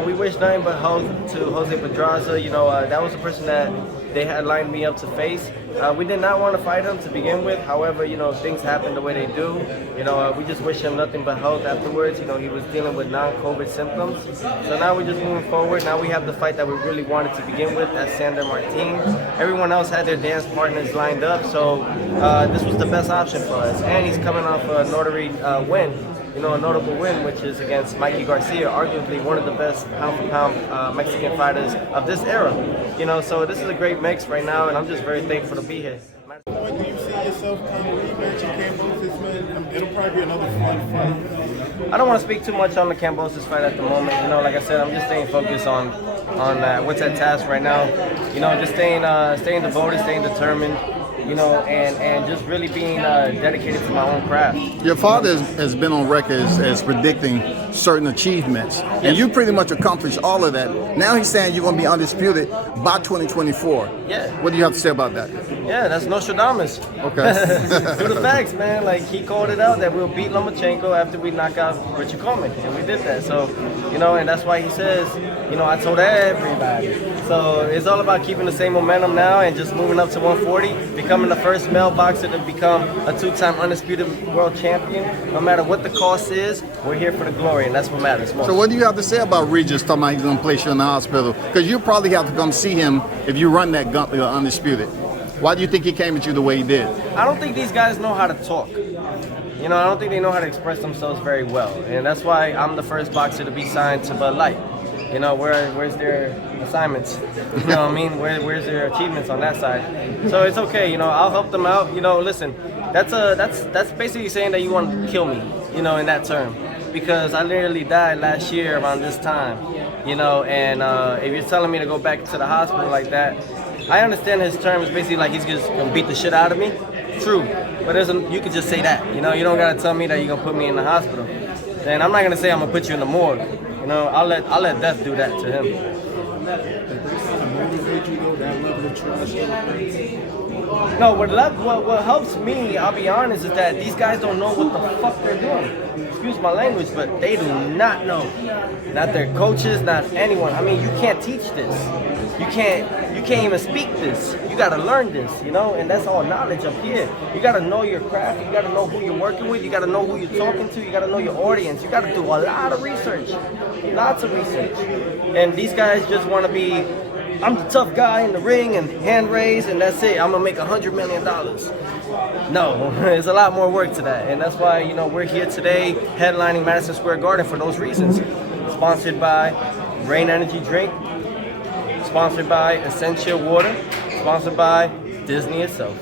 we wish nothing but health to Jose Pedraza. That was the person that they had lined me up to face. We did not want to fight him to begin with. However, things happen the way they do. We just wish him nothing but health afterwards. He was dealing with non-COVID symptoms. So now we're just moving forward. Now we have the fight that we really wanted to begin with. That's Sandor Martin. Everyone else had their dance partners lined up. So this was the best option for us. And he's coming off a notary win. A notable win, which is against Mikey Garcia, arguably one of the best pound-for-pound Mexican fighters of this era. So this is a great mix right now, and I'm just very thankful to be here. Do you see yourself kind of rematching Cambosis, man? It'll probably be another fun fight. I don't want to speak too much on the Cambosis fight at the moment. Like I said, I'm just staying focused on what's at task right now. Just staying devoted, staying determined. And just really being dedicated to my own craft. Your father has been on record as predicting certain achievements, and you pretty much accomplished all of that. Now he's saying you're going to be undisputed by 2024. Yeah. What do you have to say about that? Yeah, that's Nostradamus. Okay. Do the facts, man. Like, he called it out that we'll beat Lomachenko after we knock out Richard Coleman, and we did that. So, and that's why he says, I told everybody. So it's all about keeping the same momentum now and just moving up to 140, becoming the first male boxer to become a two-time undisputed world champion. No matter what the cost is, we're here for the glory, and that's what matters most. So what do you have to say about Regis talking about he's going to place you in the hospital? Because you probably have to come see him if you run that undisputed. Why do you think he came at you the way he did? I don't think these guys know how to talk. I don't think they know how to express themselves very well. And that's why I'm the first boxer to be signed to Bud Light. Where's their assignments? You know what I mean? Where's their achievements on that side? So it's okay. I'll help them out. Listen, that's basically saying that you want to kill me. In that term, because I literally died last year around this time. And if you're telling me to go back to the hospital like that, I understand his term is basically like he's just gonna beat the shit out of me. True, but you could just say that. You don't gotta tell me that you're gonna put me in the hospital. And I'm not gonna say I'm gonna put you in the morgue. I'll let death do that to him. No, what helps me, I'll be honest, is that these guys don't know what the fuck they're doing. Excuse my language, but they do not know. Not their coaches, not anyone. I mean, you can't teach this. You can't even speak this. You gotta learn this, and that's all knowledge up here. You gotta know your craft, you gotta know who you're working with, you gotta know who you're talking to, you gotta know your audience, you gotta do a lot of research. Lots of research. And these guys just wanna be, I'm the tough guy in the ring and hand raise and that's it, I'm gonna make $100 million. No, there's a lot more work to that. And that's why, we're here today headlining Madison Square Garden for those reasons. Sponsored by Rain Energy Drink, sponsored by Essential Water, sponsored by Disney itself.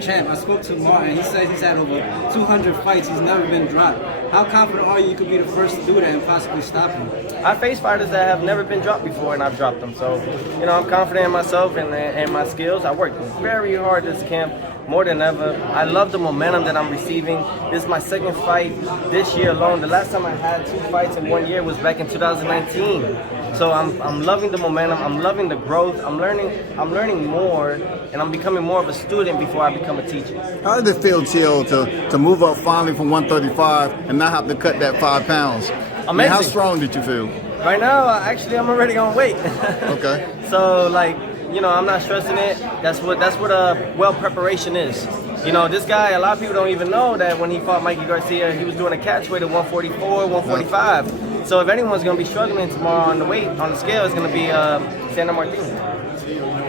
Champ, I spoke to Martin. He says he's had over 200 fights. He's never been dropped. How confident are you could be the first to do that and possibly stop him? I face fighters that have never been dropped before, and I've dropped them. So, I'm confident in myself and my skills. I worked very hard this camp, more than ever. I love the momentum that I'm receiving. This is my second fight this year alone. The last time I had 2 fights in 1 year was back in 2019. So I'm loving the momentum. I'm loving the growth. I'm learning more, and I'm becoming more of a student before I become a teacher. How did it feel, Chill, to move up finally from 135 and not have to cut that 5 pounds? Amazing. I mean, how strong did you feel? Right now, actually, I'm already on weight. Okay. So, I'm not stressing it. That's what well preparation is. This guy, a lot of people don't even know that when he fought Mikey Garcia, he was doing a catch weight of 144, 145. So if anyone's going to be struggling tomorrow on the scale, it's going to be Sandor Martin.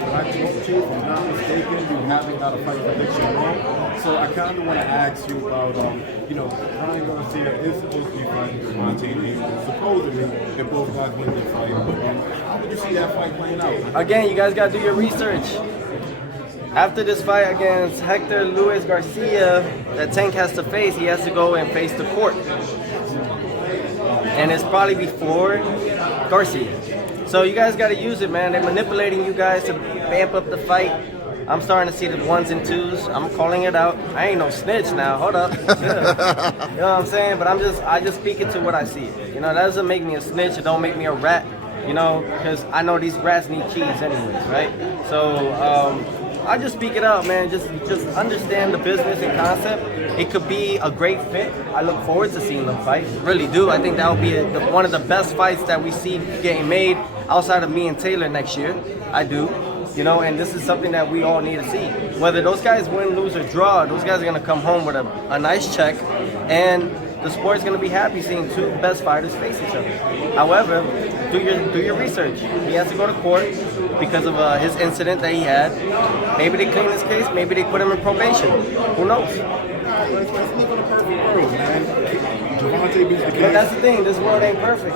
I told you, if I'm not mistaken, you haven't got a fight prediction wrong. So I kind of want to ask you about, Ryan Garcia is supposed to be fighting Devontae, supposedly, if both guys win their fight. But how did you see that fight playing out? Again, you guys got to do your research. After this fight against Hector Luis Garcia that Tank has to face, he has to go and face the court. And it's probably before Garcia. So you guys got to use it, man. They're manipulating you guys to vamp up the fight. I'm starting to see the 1s and 2s. I'm calling it out. I ain't no snitch now. Hold up. Yeah. You know what I'm saying? But I just speak it to what I see. That doesn't make me a snitch. It don't make me a rat. Because I know these rats need cheese anyways, right? So I just speak it out, man. Just understand the business and concept. It could be a great fit. I look forward to seeing them fight. Really do. I think that will be one of the best fights that we see getting made outside of me and Taylor next year. I do. You know, and this is something that we all need to see. Whether those guys win, lose, or draw, those guys are going to come home with a nice check, and the sport's going to be happy seeing two best fighters face each other. However, do your research. He has to go to court because of his incident that he had. Maybe they clean his case. Maybe they put him in probation. Who knows? Let's live in a perfect world, man. Javante beats the case. But that's the thing. This world ain't perfect.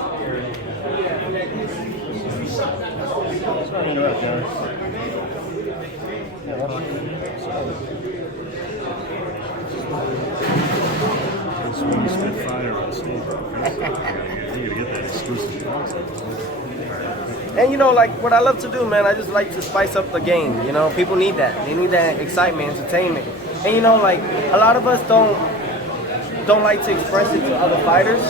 And you know, like what I love to do, man, I just like to spice up the game. You know, people need that. They need that excitement, entertainment. And you know, like a lot of us don't like to express it to other fighters,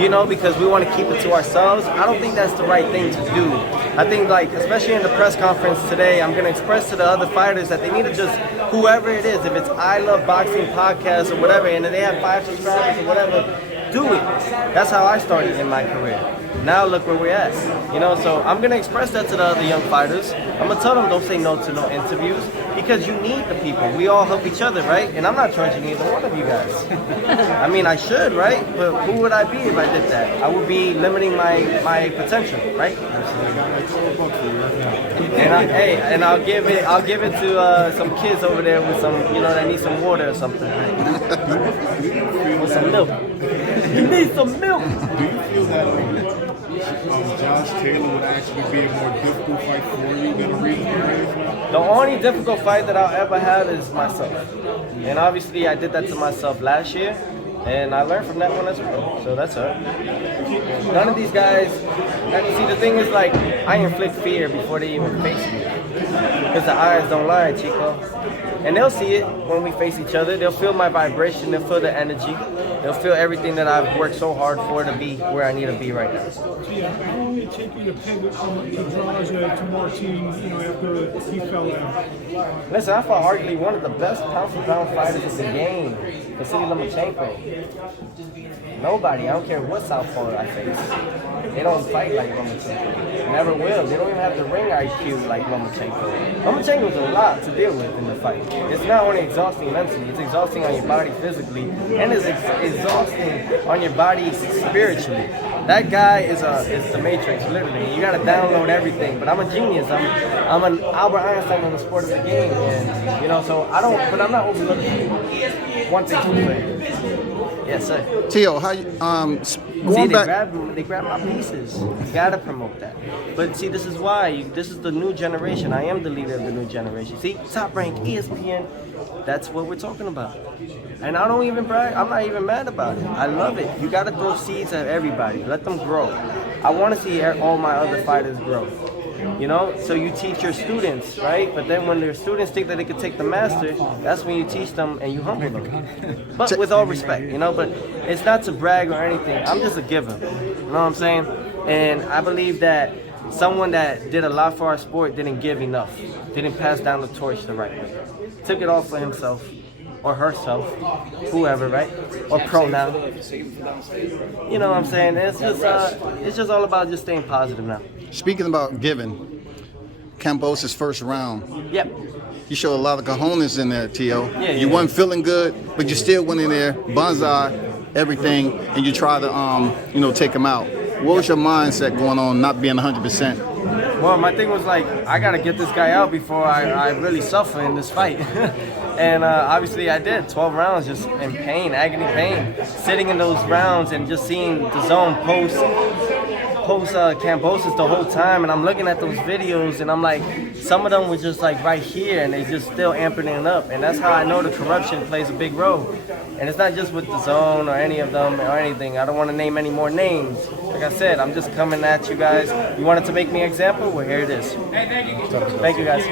you know, because we want to keep it to ourselves. I don't think that's the right thing to do. I think, like, especially in the press conference today, I'm going to express to the other fighters that they need to just, whoever it is, if it's I Love Boxing podcast or whatever, and if they have 5 subscribers or whatever, do it. That's how I started in my career. Now look where we're at, you know, so I'm going to express that to the other young fighters. I'm going to tell them don't say no to no interviews because you need the people. We all help each other, right? And I'm not charging either one of you guys. I mean, I should, right? But who would I be if I did that? I would be limiting my potential, right? And I'll give it to some kids over there with some, you know, that need some water or something. With some milk. You need some milk. Do you feel that Josh Taylor would actually be a more difficult fight for you than Regis Prograis? The only difficult fight that I'll ever have is myself. And obviously I did that to myself last year, and I learned from that one as well. So that's it. None of these guys, see, the thing is, like, I inflict fear before they even face me. Because the eyes don't lie, Chico. And they'll see it when we face each other. They'll feel my vibration. They'll feel the energy. They'll feel everything that I've worked so hard for to be where I need to be right now. Yeah, how long did it take you to pivot from Andrade to Martin, you know, after he fell down? Listen, I fought arguably one of the best pound-for-pound fighters in the game, Vasily Lomachenko. Nobody, I don't care what southpaw I face, they don't fight like Lomachenko. Never will. They don't even have the ring IQ like Lomachenko. Lomachenko's a lot to deal with in the fight. It's not only exhausting mentally, it's exhausting on your body physically, and it's exhausting on your body spiritually. That guy is the Matrix, literally. You gotta download everything. But I'm a genius. I'm an Albert Einstein in the sport of the game, and you know. So I'm not overlooking one thing to say. Yes, sir. Tio, how you going back? They grab my pieces. You gotta promote that. But see, this is why. This is the new generation. I am the leader of the new generation. See, Top Rank, ESPN. That's what we're talking about. And I don't even brag. I'm not even mad about it. I love it. You gotta throw seeds at everybody. Let them grow. I want to see all my other fighters grow. You know, so you teach your students, right? But then when their students think that they could take the master, that's when you teach them and you humble them. But with all respect, you know, but it's not to brag or anything. I'm just a giver. You know what I'm saying? And I believe that someone that did a lot for our sport didn't give enough, didn't pass down the torch the right way. Took it all for himself or herself, whoever, right? Or pronoun. You know what I'm saying? It's just all about just staying positive now. Speaking about giving, Campos' first round. Yep. You showed a lot of cojones in there, Tio. Yeah, you wasn't feeling good, but you still went in there, bonsai, everything, and you tried to, take him out. What was your mindset going on, not being 100%? Well, my thing was like, I gotta get this guy out before I really suffer in this fight. And obviously I did. 12 rounds just in pain, agony pain. Sitting in those rounds and just seeing the zone post Cambosis the whole time, and I'm looking at those videos and I'm like, some of them were just like right here and they just still amping it up, and that's how I know the corruption plays a big role. And it's not just with the zone or any of them or anything. I don't want to name any more names. Like I said, I'm just coming at you guys. You wanted to make me an example? Well, here it is. Thank you guys.